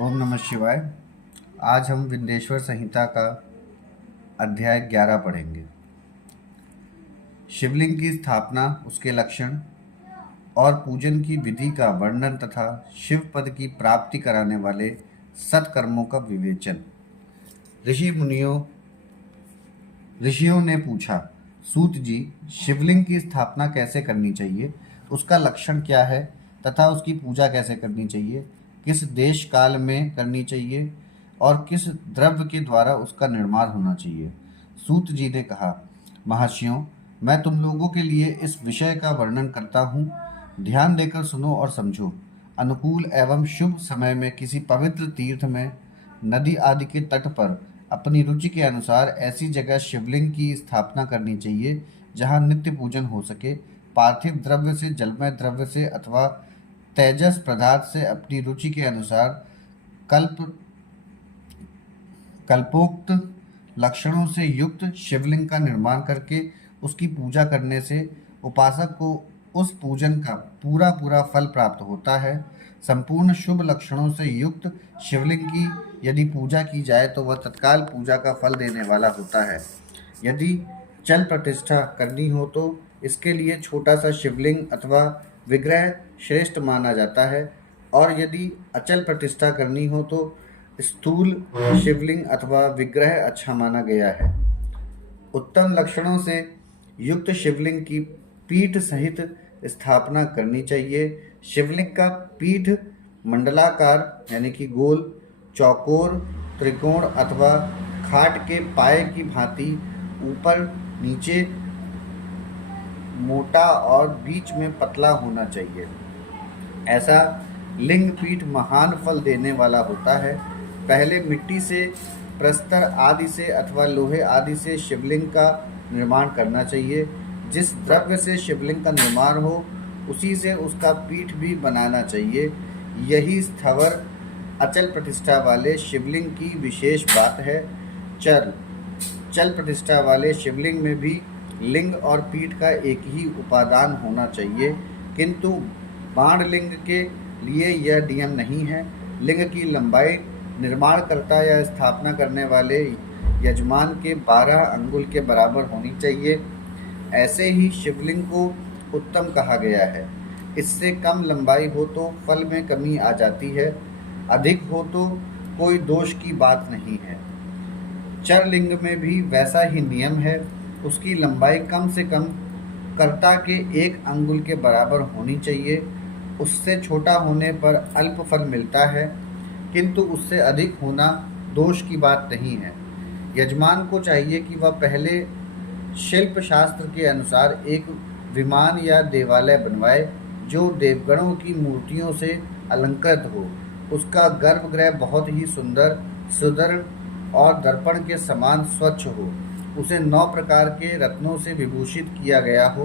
ओम नमः शिवाय। आज हम विंध्येश्वर संहिता का अध्याय 11 पढ़ेंगे। शिवलिंग की स्थापना, उसके लक्षण और पूजन की विधि का वर्णन तथा शिव पद की प्राप्ति कराने वाले सत्कर्मों का विवेचन। ऋषियों ने पूछा, सूत जी, शिवलिंग की स्थापना कैसे करनी चाहिए, उसका लक्षण क्या है तथा उसकी पूजा कैसे करनी चाहिए, किस देश काल में करनी चाहिए और किस द्रव्य के द्वारा उसका निर्माण होना चाहिए। सूत जी ने कहा, महर्षियों, मैं तुम लोगों के लिए इस विषय का वर्णन करता हूँ। ध्यान देकर सुनो और समझो। अनुकूल एवं शुभ समय में किसी पवित्र तीर्थ में, नदी आदि के तट पर अपनी रुचि के अनुसार ऐसी जगह शिवलिंग की स्थापना करनी चाहिए जहाँ नित्य पूजन हो सके। पार्थिव द्रव्य से, जलमय द्रव्य से अथवा तेजस पदार्थ से अपनी रुचि के अनुसार कल्प कल्पोक्त लक्षणों से युक्त शिवलिंग का निर्माण करके उसकी पूजा करने से उपासक को उस पूजन का पूरा पूरा फल प्राप्त होता है। संपूर्ण शुभ लक्षणों से युक्त शिवलिंग की यदि पूजा की जाए तो वह तत्काल पूजा का फल देने वाला होता है। यदि चल प्रतिष्ठा करनी हो तो इसके लिए छोटा सा शिवलिंग अथवा विग्रह श्रेष्ठ माना जाता है, और यदि अचल प्रतिष्ठा करनी हो तो स्थूल शिवलिंग अथवा विग्रह अच्छा माना गया है। उत्तम लक्षणों से युक्त शिवलिंग की पीठ सहित स्थापना करनी चाहिए। शिवलिंग का पीठ मंडलाकार यानी कि गोल, चौकोर, त्रिकोण अथवा खाट के पाए की भांति ऊपर नीचे मोटा और बीच में पतला होना चाहिए। ऐसा लिंग पीठ महान फल देने वाला होता है। पहले मिट्टी से, प्रस्तर आदि से अथवा लोहे आदि से शिवलिंग का निर्माण करना चाहिए। जिस द्रव्य से शिवलिंग का निर्माण हो उसी से उसका पीठ भी बनाना चाहिए। यही स्थावर अचल प्रतिष्ठा वाले शिवलिंग की विशेष बात है। चल प्रतिष्ठा वाले शिवलिंग में भी लिंग और पीठ का एक ही उपादान होना चाहिए, किंतु बाण लिंग के लिए यह नियम नहीं है। लिंग की लंबाई निर्माणकर्ता या स्थापना करने वाले यजमान के 12 अंगुल के बराबर होनी चाहिए। ऐसे ही शिवलिंग को उत्तम कहा गया है। इससे कम लंबाई हो तो फल में कमी आ जाती है, अधिक हो तो कोई दोष की बात नहीं है। चरलिंग में भी वैसा ही नियम है। उसकी लंबाई कम से कम कर्ता के 1 अंगुल के बराबर होनी चाहिए। उससे छोटा होने पर अल्प फल मिलता है, किंतु उससे अधिक होना दोष की बात नहीं है। यजमान को चाहिए कि वह पहले शिल्प शास्त्र के अनुसार एक विमान या देवालय बनवाए जो देवगणों की मूर्तियों से अलंकृत हो। उसका गर्भगृह बहुत ही सुंदर, सुदृढ़ और दर्पण के समान स्वच्छ हो। उसे 9 प्रकार के रत्नों से विभूषित किया गया हो।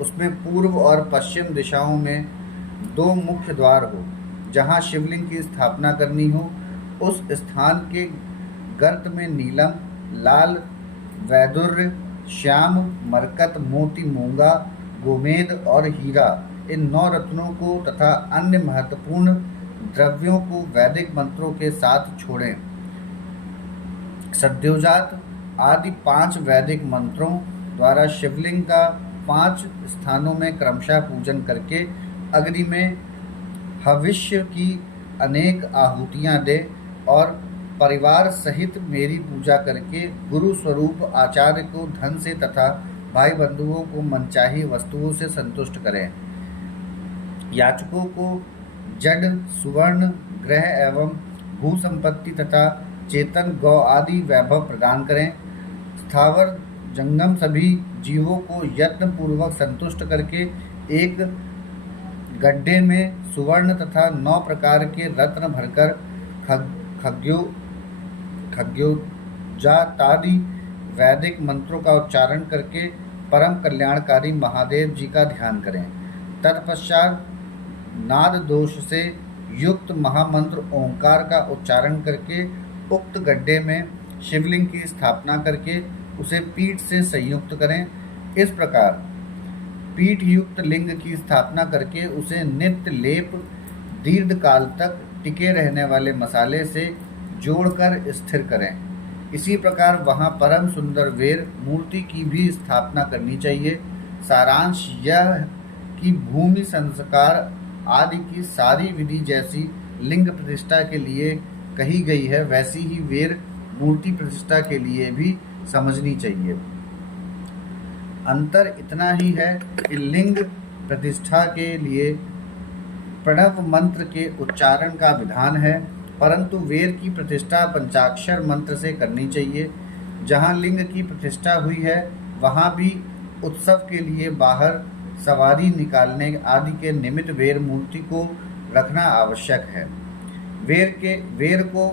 उसमें पूर्व और पश्चिम दिशाओं में 2 मुख्य द्वार हो। जहाँ शिवलिंग की स्थापना करनी हो उस स्थान के गर्त में नीलम, लाल, वैदुर्य, श्याम, मरकत, मोती, मूंगा, गोमेद और हीरा, इन 9 रत्नों को तथा अन्य महत्वपूर्ण द्रव्यों को वैदिक मंत्रों के साथ छोड़ें। सद्योजात आदि 5 वैदिक मंत्रों द्वारा शिवलिंग का 5 स्थानों में क्रमशः पूजन करके अग्नि में हविष्य की अनेक आहुतियाँ दे और परिवार सहित मेरी पूजा करके गुरु स्वरूप आचार्य को धन से तथा भाई बंधुओं को मनचाही वस्तुओं से संतुष्ट करें। याचकों को जड़, सुवर्ण, ग्रह एवं भू संपत्ति तथा चेतन गौ आदि वैभव प्रदान करें। स्थावर जंगम सभी जीवों को यत्न पूर्वक संतुष्ट करके एक गड्ढे में सुवर्ण तथा 9 प्रकार के रत्न भरकर खग्योजातादि वैदिक मंत्रों का उच्चारण करके परम कल्याणकारी महादेव जी का ध्यान करें। तत्पश्चात नाद दोष से युक्त महामंत्र ओंकार का उच्चारण करके उक्त गड्ढे में शिवलिंग की स्थापना करके उसे पीठ से संयुक्त करें। इस प्रकार पीठ युक्त लिंग की स्थापना करके उसे नित्य लेप दीर्घ काल तक टिके रहने वाले मसाले से जोड़कर स्थिर करें। इसी प्रकार वहाँ परम सुंदर वेर मूर्ति की भी स्थापना करनी चाहिए। सारांश यह कि भूमि संस्कार आदि की सारी विधि जैसी लिंग प्रतिष्ठा के लिए कही गई है, वैसी ही वेर मूर्ति प्रतिष्ठा के लिए भी समझनी चाहिए। अंतर इतना ही है कि लिंग प्रतिष्ठा के लिए प्रणव मंत्र के उच्चारण का विधान है, परंतु वेर की प्रतिष्ठा पंचाक्षर मंत्र से करनी चाहिए। जहाँ लिंग की प्रतिष्ठा हुई है वहाँ भी उत्सव के लिए बाहर सवारी निकालने आदि के निमित्त वेर मूर्ति को रखना आवश्यक है। वेर को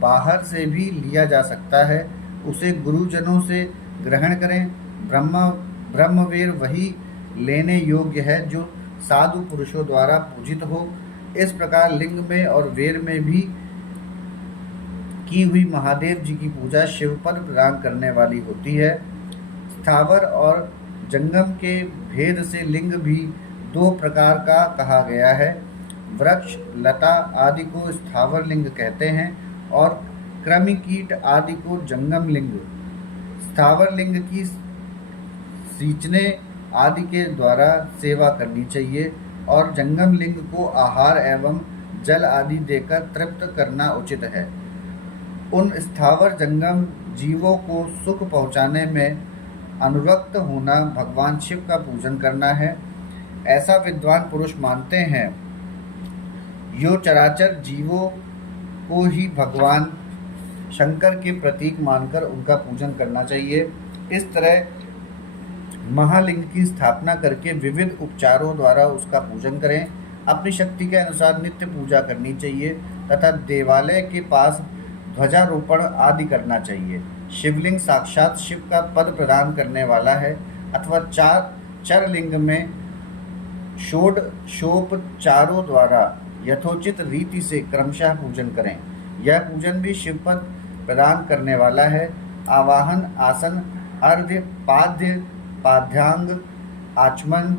बाहर से भी लिया जा सकता है, उसे गुरुजनों से ग्रहण करें। ब्रह्मवेर वही लेने योग्य है जो साधु पुरुषों द्वारा पूजित हो। इस प्रकार लिंग में और वेर में भी की हुई महादेव जी की पूजा शिवपद प्रदान करने वाली होती है। स्थावर और जंगम के भेद से लिंग भी दो प्रकार का कहा गया है। वृक्ष लता आदि को स्थावर लिंग कहते हैं और कृमि कीट आदि को जंगम लिंग। स्थावर लिंग की सींचने आदि के द्वारा सेवा करनी चाहिए और जंगम लिंग को आहार एवं जल आदि देकर तृप्त करना उचित है। उन स्थावर जंगम जीवों को सुख पहुँचाने में अनुरक्त होना भगवान शिव का पूजन करना है, ऐसा विद्वान पुरुष मानते हैं। यो चराचर जीवों को ही भगवान शंकर के प्रतीक मानकर उनका पूजन करना चाहिए। इस तरह महालिंग की स्थापना करके विविध उपचारों द्वारा उसका पूजन करें। अपनी शक्ति के अनुसार नित्य पूजा करनी चाहिए तथा देवालय के पास ध्वजारोपण आदि करना चाहिए। शिवलिंग साक्षात शिव का पद प्रदान करने वाला है अथवा चरलिंग में षोडशोपचारों द्वारा यथोचित रीति से क्रमशः पूजन करें। यह पूजन भी शिवपद प्रदान करने वाला है। आवाहन, आसन, अर्घ्य, पाद्य, पाद्यांग, आचमन,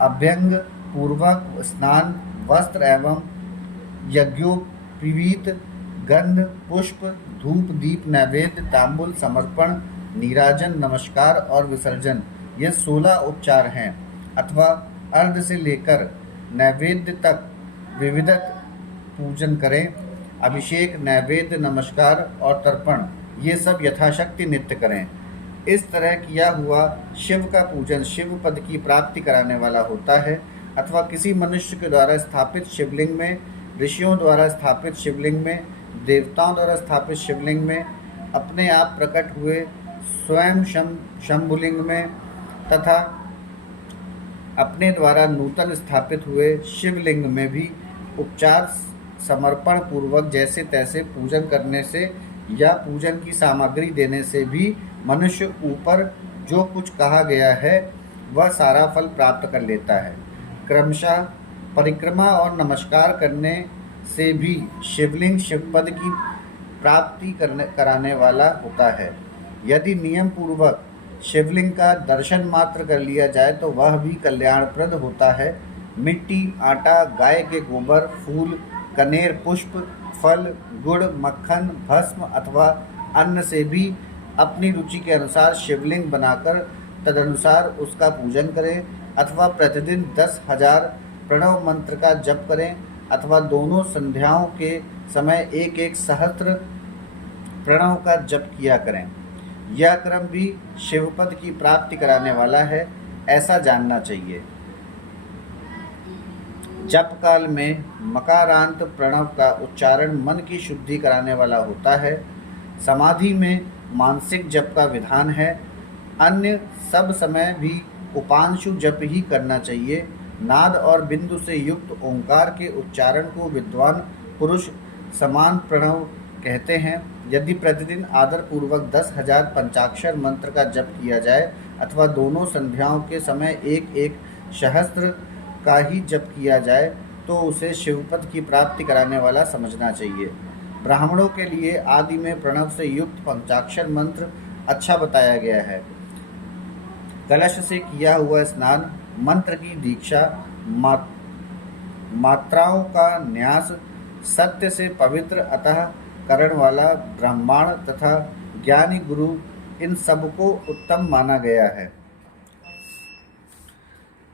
अभ्यंग पूर्वक स्नान, वस्त्र एवं यज्ञोपवीत, गंध, पुष्प, धूप, दीप, नैवेद्य, तांबुल, समर्पण, नीराजन, नमस्कार और विसर्जन, ये 16 उपचार हैं अथवा अर्घ से लेकर नैवेद्य तक विविधत पूजन करें। अभिषेक, नैवेद्य, नमस्कार और तर्पण ये सब यथाशक्ति नित्य करें। इस तरह किया हुआ शिव का पूजन शिव पद की प्राप्ति कराने वाला होता है अथवा किसी मनुष्य के द्वारा स्थापित शिवलिंग में, ऋषियों द्वारा स्थापित शिवलिंग में, देवताओं द्वारा स्थापित शिवलिंग में, अपने आप प्रकट हुए स्वयं शंभुलिंग में तथा अपने द्वारा नूतन स्थापित हुए शिवलिंग में भी उपचार समर्पण पूर्वक जैसे तैसे पूजन करने से या पूजन की सामग्री देने से भी मनुष्य ऊपर जो कुछ कहा गया है वह सारा फल प्राप्त कर लेता है। क्रमशः परिक्रमा और नमस्कार करने से भी शिवलिंग शिवपद की प्राप्ति कराने वाला होता है। यदि नियम पूर्वक शिवलिंग का दर्शन मात्र कर लिया जाए तो वह भी कल्याणप्रद होता है। मिट्टी, आटा, गाय के गोबर, फूल, कनेर, पुष्प, फल, गुड़, मक्खन, भस्म अथवा अन्न से भी अपनी रुचि के अनुसार शिवलिंग बनाकर तदनुसार उसका पूजन करें अथवा प्रतिदिन 10,000 प्रणव मंत्र का जप करें अथवा दोनों संध्याओं के समय एक एक सहस्त्र प्रणव का जप किया करें। यह क्रम भी शिवपद की प्राप्ति कराने वाला है, ऐसा जानना चाहिए। जप काल में मकारांत प्रणव का उच्चारण मन की शुद्धि कराने वाला होता है। समाधि में मानसिक जप का विधान है। अन्य सब समय भी उपांशु जप ही करना चाहिए। नाद और बिंदु से युक्त ओंकार के उच्चारण को विद्वान पुरुष समान प्रणव कहते हैं। यदि प्रतिदिन आदर पूर्वक 10,000 पंचाक्षर मंत्र का जप किया जाए अथवा दोनों संध्याओं के समय एक एक सहस्त्र का ही जप किया जाए तो उसे शिवपद की प्राप्ति कराने वाला समझना चाहिए। ब्राह्मणों के लिए आदि में प्रणव से युक्त पंचाक्षर मंत्र अच्छा बताया गया है। कलश से किया हुआ स्नान, मंत्र की दीक्षा, मात्राओं का न्यास, सत्य से पवित्र अतः करण वाला ब्राह्मण तथा ज्ञानी गुरु, इन सबको उत्तम माना गया है।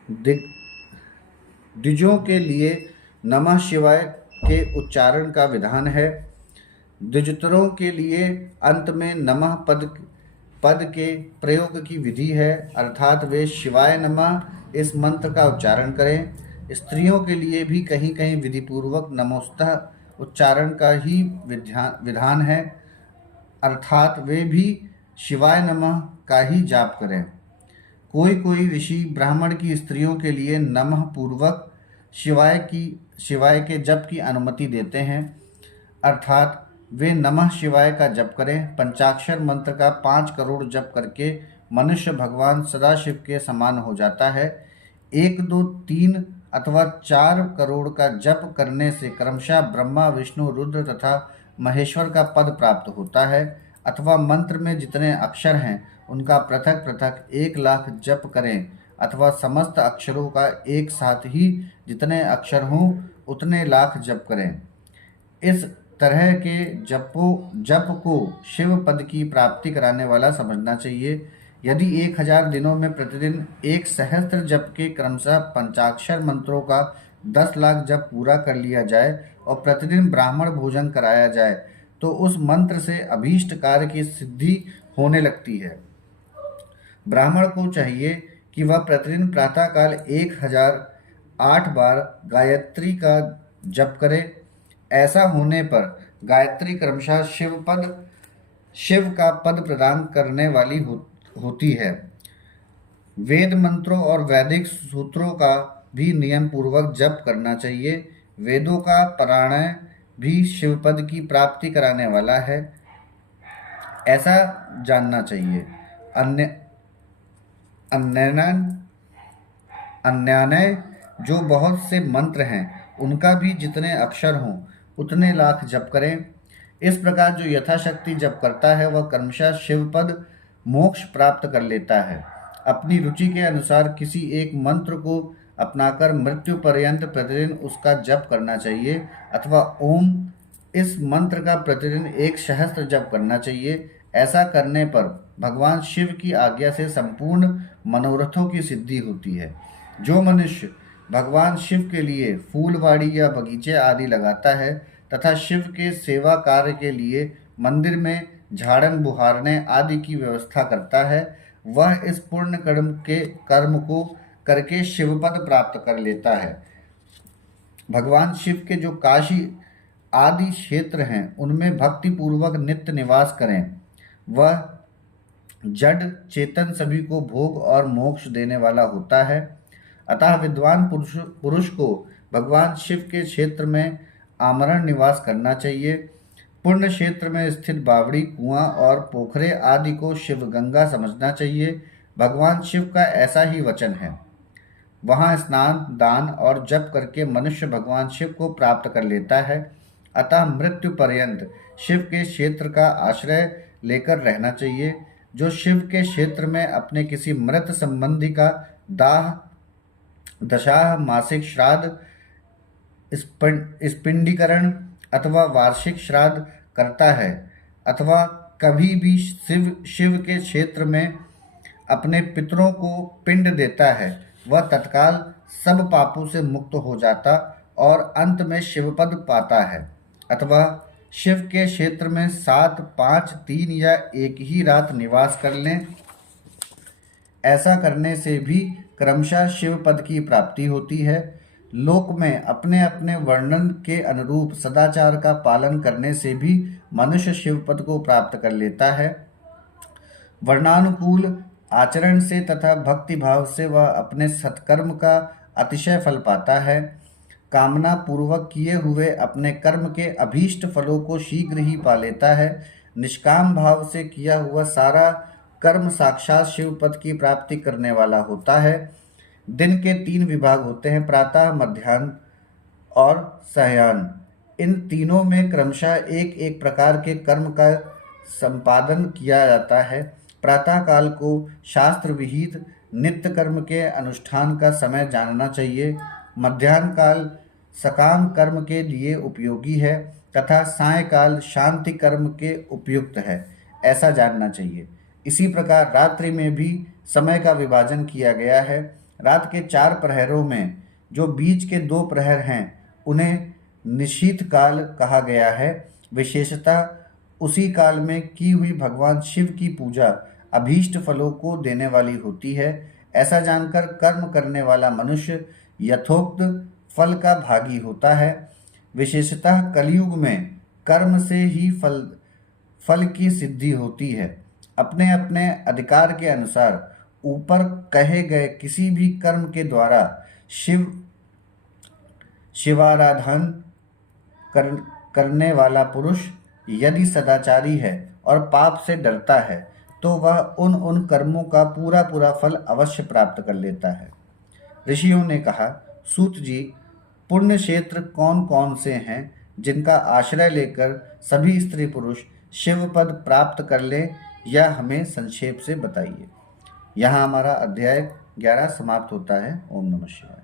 द्विजों के लिए नमः शिवाय के उच्चारण का विधान है। द्विजतरों के लिए अंत में नमः पद के प्रयोग की विधि है, अर्थात वे शिवाय नमः इस मंत्र का उच्चारण करें। स्त्रियों के लिए भी कहीं कहीं विधिपूर्वक नमोस्तः उच्चारण का ही विधान है, अर्थात वे भी शिवाय नमः का ही जाप करें। कोई कोई ऋषि ब्राह्मण की स्त्रियों के लिए नमः पूर्वक शिवाय के जप की अनुमति देते हैं, अर्थात वे नमः शिवाय का जप करें। पंचाक्षर मंत्र का 5 करोड़ जप करके मनुष्य भगवान सदाशिव के समान हो जाता है। 1, 2, 3 अथवा 4 करोड़ का जप करने से क्रमशः ब्रह्मा, विष्णु, रुद्र तथा महेश्वर का पद प्राप्त होता है। अथवा मंत्र में जितने अक्षर हैं उनका पृथक पृथक 1 लाख जप करें, अथवा समस्त अक्षरों का एक साथ ही जितने अक्षर हों उतने लाख जप करें। इस तरह के जप को शिव पद की प्राप्ति कराने वाला समझना चाहिए। यदि 1000 दिनों में प्रतिदिन 1 सहस्त्र जप के क्रमशः पंचाक्षर मंत्रों का 10 लाख जप पूरा कर लिया जाए और प्रतिदिन ब्राह्मण भोजन कराया जाए तो उस मंत्र से अभीष्ट कार्य की सिद्धि होने लगती है। ब्राह्मण को चाहिए कि वह प्रतिदिन प्रातःकाल 1008 बार गायत्री का जप करे। ऐसा होने पर गायत्री क्रमशः शिव का पद प्रदान करने वाली होती है। वेद मंत्रों और वैदिक सूत्रों का भी नियम पूर्वक जप करना चाहिए। वेदों का पारायण भी शिवपद की प्राप्ति कराने वाला है, ऐसा जानना चाहिए। अन्यान्य जो बहुत से मंत्र हैं उनका भी जितने अक्षर हों उतने लाख जप करें। इस प्रकार जो यथाशक्ति जप करता है वह क्रमशः शिवपद मोक्ष प्राप्त कर लेता है। अपनी रुचि के अनुसार किसी एक मंत्र को अपनाकर मृत्यु पर्यंत प्रतिदिन उसका जप करना चाहिए, अथवा ओम इस मंत्र का प्रतिदिन 1 सहस्त्र जप करना चाहिए। ऐसा करने पर भगवान शिव की आज्ञा से संपूर्ण मनोरथों की सिद्धि होती है। जो मनुष्य भगवान शिव के लिए फूलवाड़ी या बगीचे आदि लगाता है तथा शिव के सेवा कार्य के लिए मंदिर में झाड़न बुहारने आदि की व्यवस्था करता है, वह इस पुण्य कर्म को करके शिवपद प्राप्त कर लेता है। भगवान शिव के जो काशी आदि क्षेत्र हैं उनमें भक्ति पूर्वक नित्य निवास करें। वह जड़ चेतन सभी को भोग और मोक्ष देने वाला होता है। अतः विद्वान पुरुष को भगवान शिव के क्षेत्र में आमरण निवास करना चाहिए। पुण्य क्षेत्र में स्थित बावड़ी, कुआं और पोखरे आदि को शिव गंगा समझना चाहिए। भगवान शिव का ऐसा ही वचन है। वहाँ स्नान, दान और जप करके मनुष्य भगवान शिव को प्राप्त कर लेता है। अतः मृत्यु पर्यंत शिव के क्षेत्र का आश्रय लेकर रहना चाहिए। जो शिव के क्षेत्र में अपने किसी मृत संबंधी का दाह, दशाह, मासिक श्राद्ध, स्पिंडीकरण अथवा वार्षिक श्राद्ध करता है, अथवा कभी भी शिव के क्षेत्र में अपने पितरों को पिंड देता है, वह तत्काल सब पापों से मुक्त हो जाता और अंत में शिवपद पाता है। अथवा शिव के क्षेत्र में 7, 5, 3 या एक ही रात निवास कर लें। ऐसा करने से भी क्रमशः शिवपद की प्राप्ति होती है। लोक में अपने अपने वर्णन के अनुरूप सदाचार का पालन करने से भी मनुष्य शिवपद को प्राप्त कर लेता है। वर्णानुकूल आचरण से तथा भक्ति भाव से वह अपने सत्कर्म का अतिशय फल पाता है। कामना पूर्वक किए हुए अपने कर्म के अभीष्ट फलों को शीघ्र ही पा लेता है। निष्काम भाव से किया हुआ सारा कर्म साक्षात शिवपद की प्राप्ति करने वाला होता है। दिन के 3 विभाग होते हैं, प्रातः, मध्याह्न और सायं। इन तीनों में क्रमशः एक एक प्रकार के कर्म का संपादन किया जाता है। प्रातः काल को शास्त्र विहित नित्य कर्म के अनुष्ठान का समय जानना चाहिए। मध्याह्न काल सकाम कर्म के लिए उपयोगी है तथा सायंकाल शांति कर्म के उपयुक्त है, ऐसा जानना चाहिए। इसी प्रकार रात्रि में भी समय का विभाजन किया गया है। रात के 4 प्रहरों में जो बीच के 2 प्रहर हैं उन्हें निशीथ काल कहा गया है। विशेषतः उसी काल में की हुई भगवान शिव की पूजा अभीष्ट फलों को देने वाली होती है। ऐसा जानकर कर्म करने वाला मनुष्य यथोक्त फल का भागी होता है। विशेषतः कलयुग में कर्म से ही फल की सिद्धि होती है। अपने अपने अधिकार के अनुसार ऊपर कहे गए किसी भी कर्म के द्वारा शिवाराधन करने वाला पुरुष यदि सदाचारी है और पाप से डरता है तो वह उन कर्मों का पूरा पूरा फल अवश्य प्राप्त कर लेता है। ऋषियों ने कहा, सूत जी, पुण्य क्षेत्र कौन कौन से हैं जिनका आश्रय लेकर सभी स्त्री पुरुष शिव पद प्राप्त कर लें, यह हमें संक्षेप से बताइए। यहाँ हमारा अध्याय 11 समाप्त होता है। ओम नमः शिवाय।